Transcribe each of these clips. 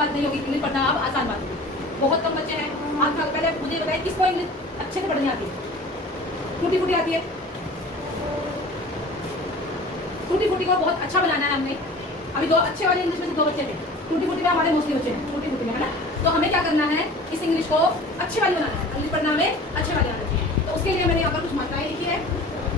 बात नहीं होगी, इंग्लिश पढ़ना अब आसान बात होगी। बहुत कम बच्चे हैं। आप पहले मुझे बताइए किसको इंग्लिश अच्छे से पढ़नी आती है? टूटी फूटी आती है? टूटी फूटी को बहुत अच्छा बनाना है हमने। अभी दो अच्छे वाले इंग्लिश में से 2 बच्चे थे, टूटी फूटी में हमारे मोस्टली बच्चे हैं टूटी फूटी में, है ना। तो हमें क्या करना है, इस इंग्लिश को अच्छे वाली बनाना है, इंग्लिश पढ़ना हमें अच्छे वाली आना चाहिए। तो उसके लिए मैंने यहाँ पर कुछ मात्राएं लिखी है,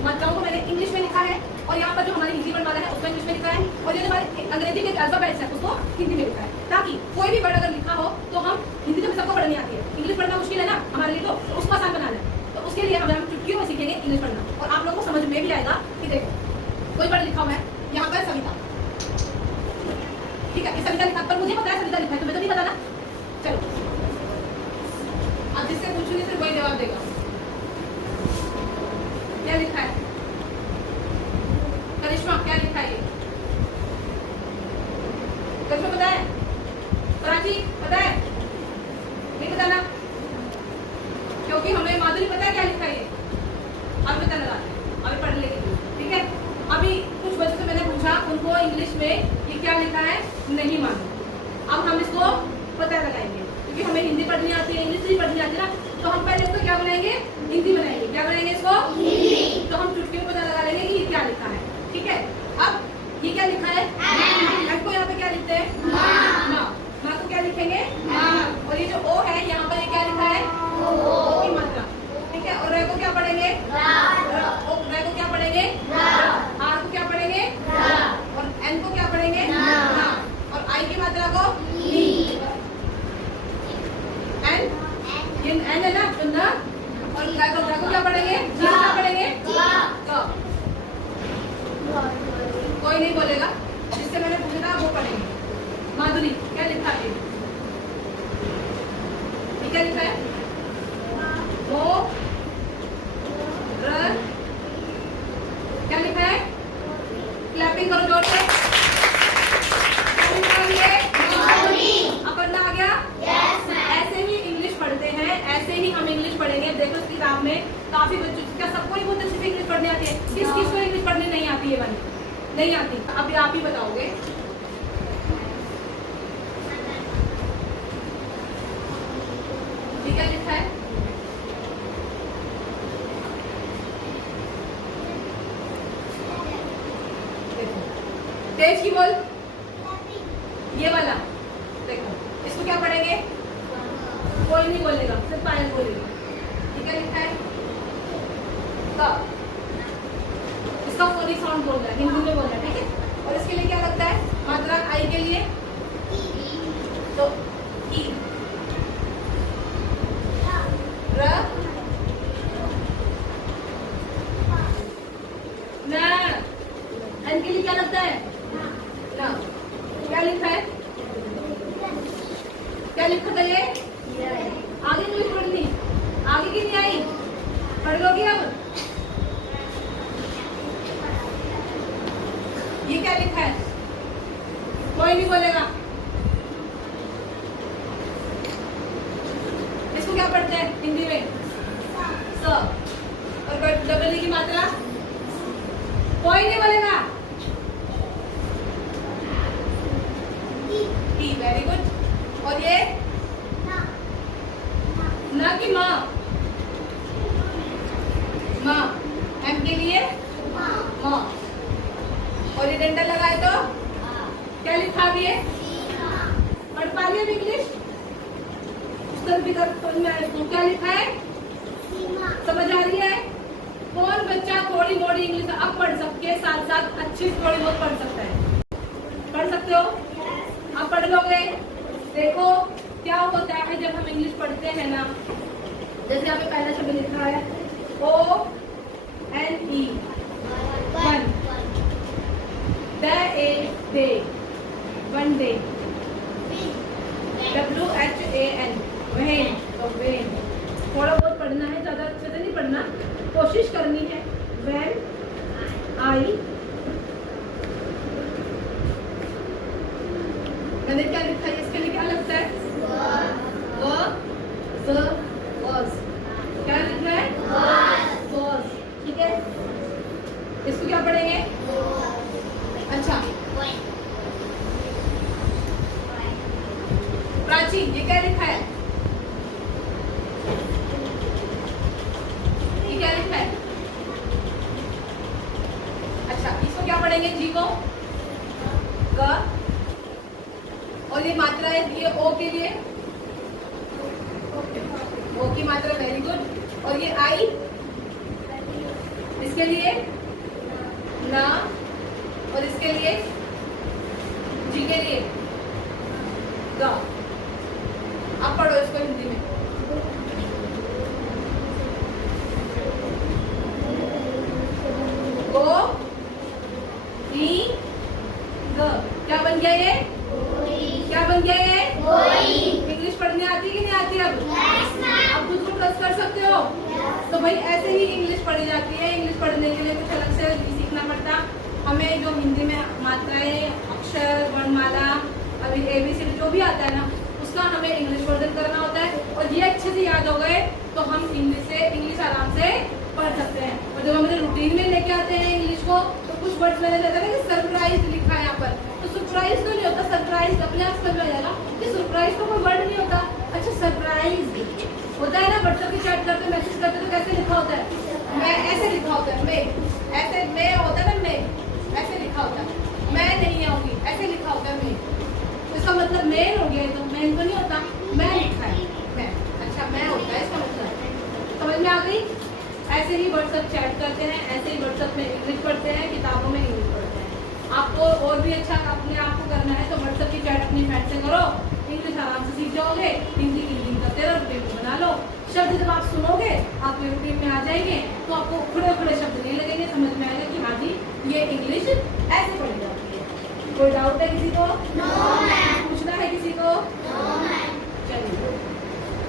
मात्राओं को मैंने इंग्लिश में लिखा है, और यहाँ पर जो हमारी हिंदी वर्ड वाला है उसको इंग्लिश में लिखा है, और जो हमारे अंग्रेजी के अल्फाबेट्स है उसको हिंदी में लिखा है, ताकि कोई भी वर्ड अगर लिखा हो तो हम हिंदी तो सबको पढ़नी आती है, इंग्लिश पढ़ना मुश्किल है ना हमारे लिए, तो उसको आसान बनाना है। तो उसके लिए हम चुटकियों में सीखेंगे इंग्लिश पढ़ना, और आप लोगों को समझ में भी आएगा कि देखो कोई वर्ड लिखा हुआ है यहाँ पर सविता, ठीक है, ये सविता लिखा, पर मुझे पता है सविता लिखा है, तुम्हें तो नहीं पता ना। चलो अब जिससे पूछूंगी सिर्फ वही जवाब देगा। क्या लिखा है करिश्मा, क्या लिखा है ये? करिश्मा पता है? प्राची पता है? नहीं पता ना, क्योंकि हमें माधुरी पता है क्या लिखा है ये, अब पता लगा, अभी पढ़ लेंगे, ठीक है। अभी कुछ बच्चों से मैंने पूछा, उनको इंग्लिश में ये क्या लिखा है नहीं मालूम। अब हम इसको पता लगाएंगे, क्योंकि हमें हिंदी पढ़नी आती है, इंग्लिश नहीं पढ़नी आती ना, तो हम पहले इसको क्या बनाएंगे, हिंदी बनाएंगे। क्या बनाएंगे इसको? हिंदी। तो हम चुटकियों को पता लगा लेंगे कि ये क्या लिखा है, ठीक है। अब ये क्या लिखा है? एंड को यहाँ पे क्या लिखते हैं? माँ। माँ को क्या लिखेंगे? और ये जो ओ है यहाँ पर ये क्या लिखा है? ओ की मात्रा, ठीक है। और रे को क्या पढ़ेंगे? रे को क्या पढ़ेंगे? आर को क्या पढ़ेंगे? और एन को क्या पढ़ेंगे? और आई की मात्रा को एन, ये एन है ना, सुनना। और गा को क्या पढ़ेंगे? जी क्या पढ़ेंगे? कोई नहीं बोलेगा, जिससे मैंने पूछा था वो पढ़ेंगे। माधुरी क्या लिखा है? क्या लिखा है? वो र, क्या लिखा है? क्लैपिंग करो जोर से। पढ़ना आ गया? ऐसे ही इंग्लिश पढ़ते हैं, ऐसे ही हम इंग्लिश पढ़ेंगे। देखो इस किताब में काफी बच्चों, क्या सबको ही बोलते सिर्फ इंग्लिश पढ़ने आती है? किस किस को इंग्लिश पढ़ने नहीं आती है? वाली नहीं आती, अभी आप ही बताओगे। क्या लिखा है? तेज की बोल, ये वाला देखो, इसको क्या पढ़ेंगे? कोई नहीं बोलेगा, सिर्फ पायल बोलेगी। ठीक है, लिखा है का, इसका फोनिक साउंड बोलना है, हिंदी में बोलना है, ठीक है। और इसके लिए क्या लगता है? मात्रा आई के लिए तो ई, र, ना, एन के लिए क्या लगता है? ना। क्या लिखा है? क्या लिखा था ये? आगे इंग्लिश पढ़नी, आगे की नहीं आई, पढ़ लोगी अब? ये क्या लिखा है? कोई नहीं बोलेगा। इसको क्या पढ़ते हैं हिंदी में? स। और डबल ई की मात्रा? कोई नहीं बोलेगा। ई, वेरी गुड। और ये ना की माँ, माँ, एम के लिए माँ। और ये डंडा लगाए तो क्या लिखा भी है? पढ़ पा लिया इंग्लिश? तो क्या लिखा है? समझ आ रही है? कौन बच्चा थोड़ी मोड़ी इंग्लिश अब पढ़ सकते, साथ साथ अच्छी थोड़ी बहुत पढ़ सकता है? पढ़ सकते हो? अब पढ़ लोगे? देखो क्या होता है जब हम इंग्लिश पढ़ते हैं ना, जैसे यहाँ पे पहला शब्द लिखा है O N E, one, day, one day, WHAN, वैन, तो वैन। थोड़ा बहुत पढ़ना है, ज्यादा अच्छे से नहीं पढ़ना, कोशिश करनी है। वैन आई, मैंने क्या लिखा है? इसके लिए क्या लगता है? was, क्या लिखना है? was, ठीक है। इसको क्या पढ़ेंगे? अच्छा, प्राची, ये क्या लिखा है? ये क्या लिखा है? अच्छा, इसको क्या पढ़ेंगे? जी को ग, और ये मात्रा है ये ओ के लिए, ओ की मात्रा, वेरी गुड। और ये आई इसके लिए ना, और इसके लिए जी के लिए गा। आप पढ़ो इसको हिंदी में। गो ई ग, क्या बन गया ये? क्या बन गया ये? इंग्लिश पढ़ने आती है कि नहीं आती? अब खुद को ट्रस्ट कर सकते हो? तो भाई ऐसे ही इंग्लिश पढ़ी जाती है। इंग्लिश पढ़ने के लिए कुछ अलग से नहीं सीखना पड़ता हमें। जो हिंदी में मात्राएं, अक्षर, वर्णमाला, अभी ABCD जो भी आता है ना, उसका हमें इंग्लिश वर्जन करना होता है। और ये अच्छे से याद हो गए तो हम इंग्लिश आराम से पढ़ सकते हैं। और जब हम रूटीन में लेके आते हैं इंग्लिश को, तो कुछ वर्ड्स मैंने देखा ना कि सरप्राइज लिखा है यहाँ पर, तो सरप्राइज तो नहीं होता, सरप्राइज अपने आप समझ में आ जाएगा कि सरप्राइज तो कोई वर्ड नहीं होता। अच्छा, सरप्राइज होता है ना, व्हाट्सएप की चैट करते, मैसेज करते तो कैसे लिखा होता है? मैं ऐसे लिखा होता है, मैं ऐसे, मैं होता है ना, मैं ऐसे लिखा होता है, मैं नहीं आऊंगी, ऐसे लिखा होता है मैं। तो इसका मतलब मेन हो गया, तो मेन तो नहीं होता, मैं लिखा है मैं। अच्छा, मैं होता है इसका मतलब, समझ में आ गई? ऐसे ही व्हाट्सएप चैट करते हैं, ऐसे ही व्हाट्सएप में इंग्लिश पढ़ते हैं, किताबों में इंग्लिश पढ़ते हैं। आपको और भी अच्छा अपने आप को करना है तो व्हाट्सएप की चैट अपनी फ्रेंड से करो, इंग्लिश आराम से सीख जाओगे। हिंदी की रीडिंग करते रहो, रूटीन बना लो। शब्द जब आप सुनोगे आपके रूटीन में आ जाएंगे, तो आपको खुले खुले शब्द नहीं लगेंगे, समझ में आएगा कि हाँ जी ये इंग्लिश ऐसे पढ़ी जाती है। कोई डाउट है किसी को? पूछना है किसी